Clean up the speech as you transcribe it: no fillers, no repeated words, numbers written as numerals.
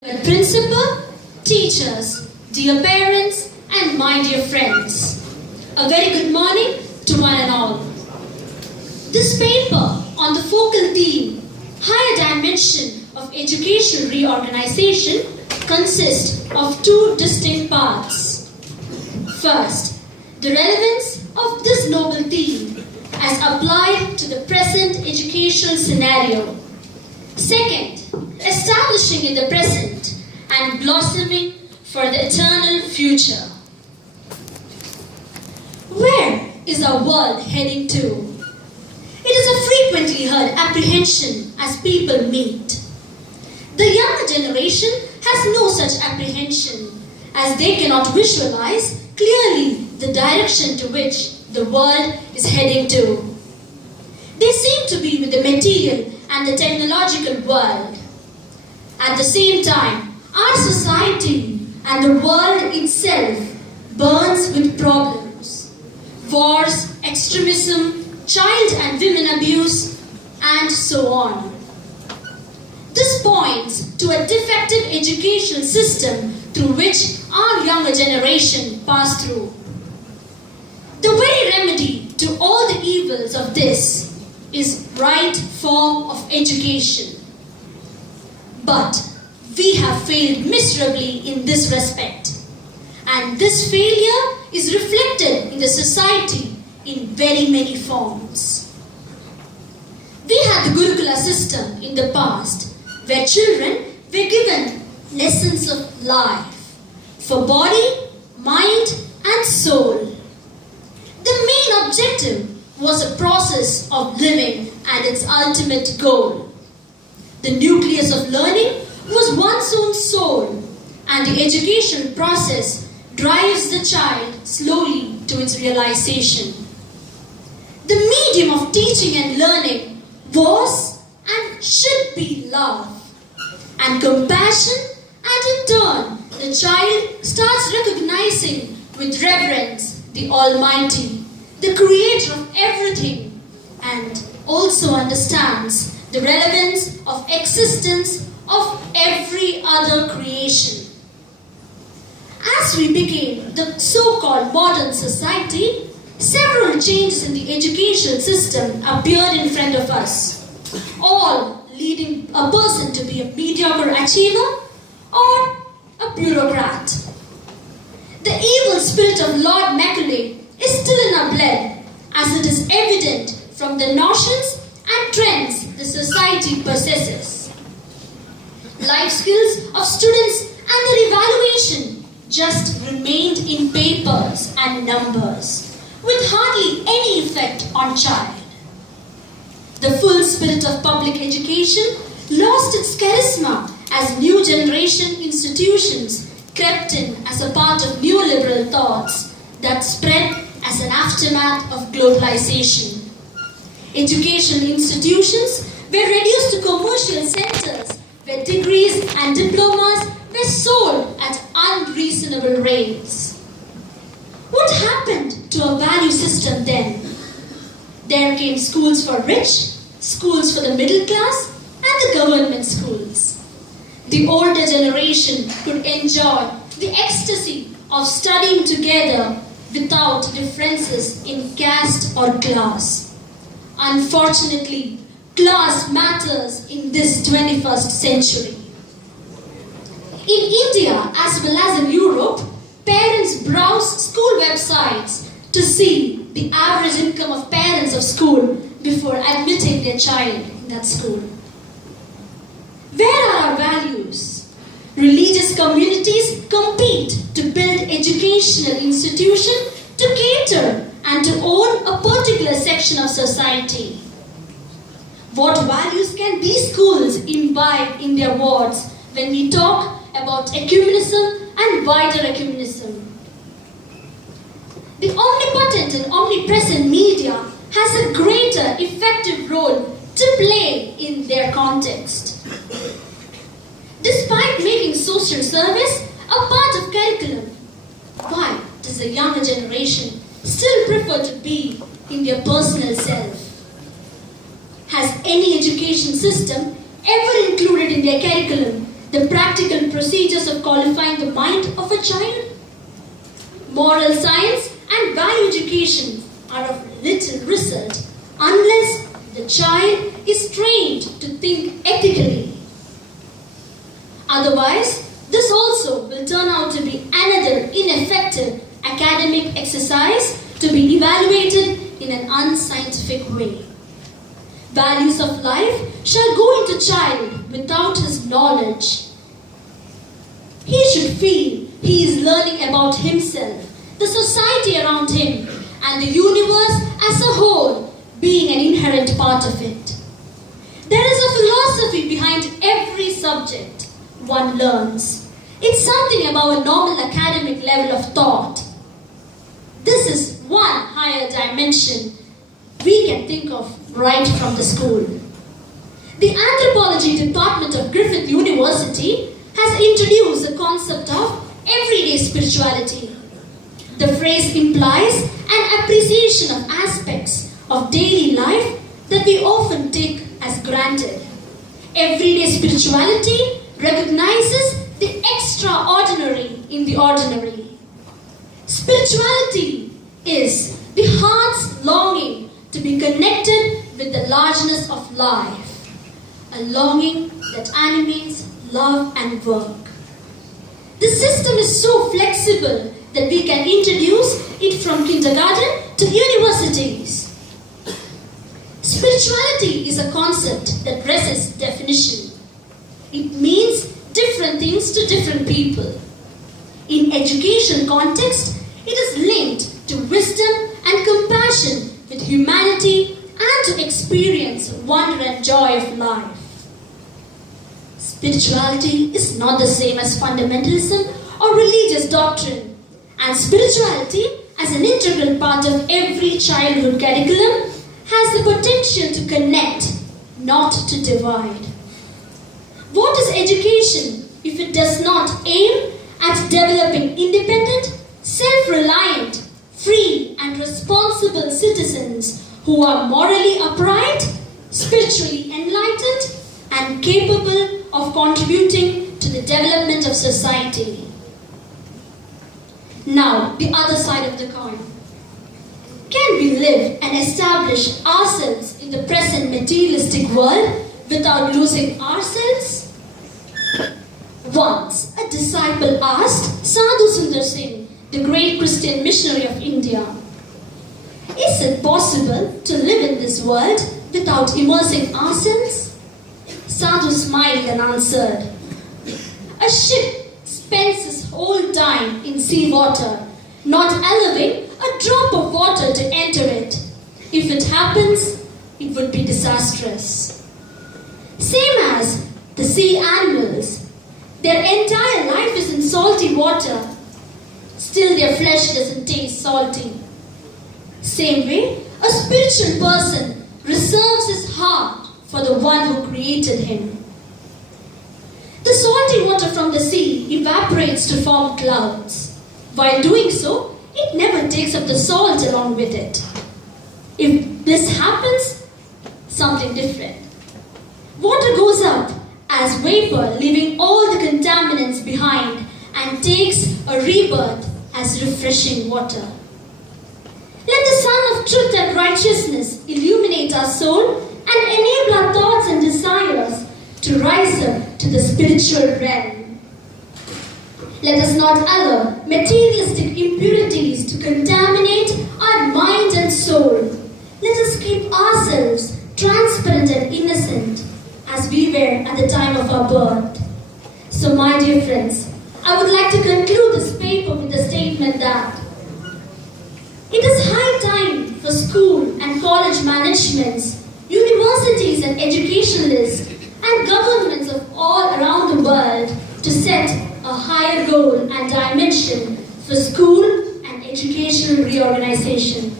Dear Principal, teachers, dear parents, and my dear friends, a very good morning to one and all. This paper on the focal theme, Higher Dimension of Educational Reorganization, consists of two distinct parts. First, the relevance of this noble theme as applied to the present educational scenario. Second, establishing in the present and blossoming for the eternal future. Where is our world heading to? It is a frequently heard apprehension as people meet. The younger generation has no such apprehension, as they cannot visualize clearly the direction to which the world is heading to. They seem to be with the material and the technological world. At the same time, our society and the world itself burns with problems. Wars, extremism, child and women abuse, and so on. This points to a defective educational system through which our younger generation pass through. The very remedy to all the evils of this is right form of education. But we have failed miserably in this respect, and this failure is reflected in the society in very many forms. We had the Gurukula system in the past, where children were given lessons of life for body, mind, and soul. The main objective was a process of living and its ultimate goal. The nucleus of learning was one's own soul, and the education process drives the child slowly to its realization. The medium of teaching and learning was and should be love and compassion, and in turn the child starts recognizing with reverence the Almighty, the creator of everything, and also understands the relevance of existence of every other creation. As we became the so-called modern society, several changes in the educational system appeared in front of us, all leading a person to be a mediocre achiever or a bureaucrat. The evil spirit of Lord Macaulay is still in our blood, as it is evident from the notions and trends the society possesses. Life skills of students and their evaluation just remained in papers and numbers, with hardly any effect on child. The full spirit of public education lost its charisma as new generation institutions crept in as a part of neoliberal thoughts that spread as an aftermath of globalization. Educational institutions were reduced to commercial centers where degrees and diplomas were sold at unreasonable rates. What happened to a value system then? There came schools for rich, schools for the middle class, and the government schools. The older generation could enjoy the ecstasy of studying together without differences in caste or class. Unfortunately, class matters in this 21st century. In India as well as in Europe, parents browse school websites to see the average income of parents of school before admitting their child in that school. Where are our values? Religious communities compete to build educational institutions to cater and to own a particular section of society. What values can these schools imbibe in their wards when we talk about ecumenism and wider ecumenism? The omnipotent and omnipresent media has a greater effective role to play in their context. Despite making social service a part of curriculum, why does the younger generation still prefer to be in their personal self? Has any education system ever included in their curriculum the practical procedures of qualifying the mind of a child? Moral science and value education are of little result unless the child is trained to think ethically. Otherwise, this also will turn out to be another ineffective academic exercise to be evaluated in an unscientific way. Values of life shall go into child without his knowledge. He should feel he is learning about himself, the society around him, and the universe as a whole being an inherent part of it. There is a philosophy behind every subject one learns. It's something above a normal academic level of thought. This is one higher dimension we can think of right from the school. The anthropology department of Griffith University has introduced the concept of everyday spirituality. The phrase implies an appreciation of aspects of daily life that we often take as granted. Everyday spirituality recognizes the extraordinary in the ordinary. Spirituality is the heart's longing to be connected with the largeness of life, a longing that animates love and work. The system is so flexible that we can introduce it from kindergarten to universities. Spirituality is a concept that resists definition. It means different things to different people. In education context, it is linked to wisdom and compassion with humanity and to experience wonder and joy of life. Spirituality is not the same as fundamentalism or religious doctrine, and spirituality as an integral part of every childhood curriculum has the potential to connect, not to divide. What is education if it does not aim at developing independent, self-reliant, free and responsible citizens who are morally upright, spiritually enlightened and capable of contributing to the development of society? Now, the other side of the coin. Can we live and establish ourselves in the present materialistic world without losing ourselves? Once, a disciple asked Sadhu Sundar Singh, the great Christian missionary of India, "Is it possible to live in this world without immersing ourselves?" Sadhu smiled and answered, "A ship spends its whole time in sea water, not allowing a drop of water to enter it. If it happens, it would be disastrous." Same as the sea animals. Their entire life is in salty water. Still their flesh doesn't taste salty. Same way, a spiritual person reserves his heart for the one who created him. The salty water from the sea evaporates to form clouds. While doing so, it never takes up the salt along with it. If this happens, something different. Water goes up as vapor, leaving all the contaminants behind, and takes a rebirth as refreshing water. Let the sun of truth and righteousness illuminate our soul and enable our thoughts and desires to rise up to the spiritual realm. Let us not allow materialistic impurities to contaminate our mind and soul. Let us keep ourselves transparent and innocent as we were at the time of our birth. So, my dear friends, I would like to conclude this paper with the statement that it is high time for school and college managements, universities and educationalists, and governments of all around the world to set a higher goal and dimension for school and educational reorganization.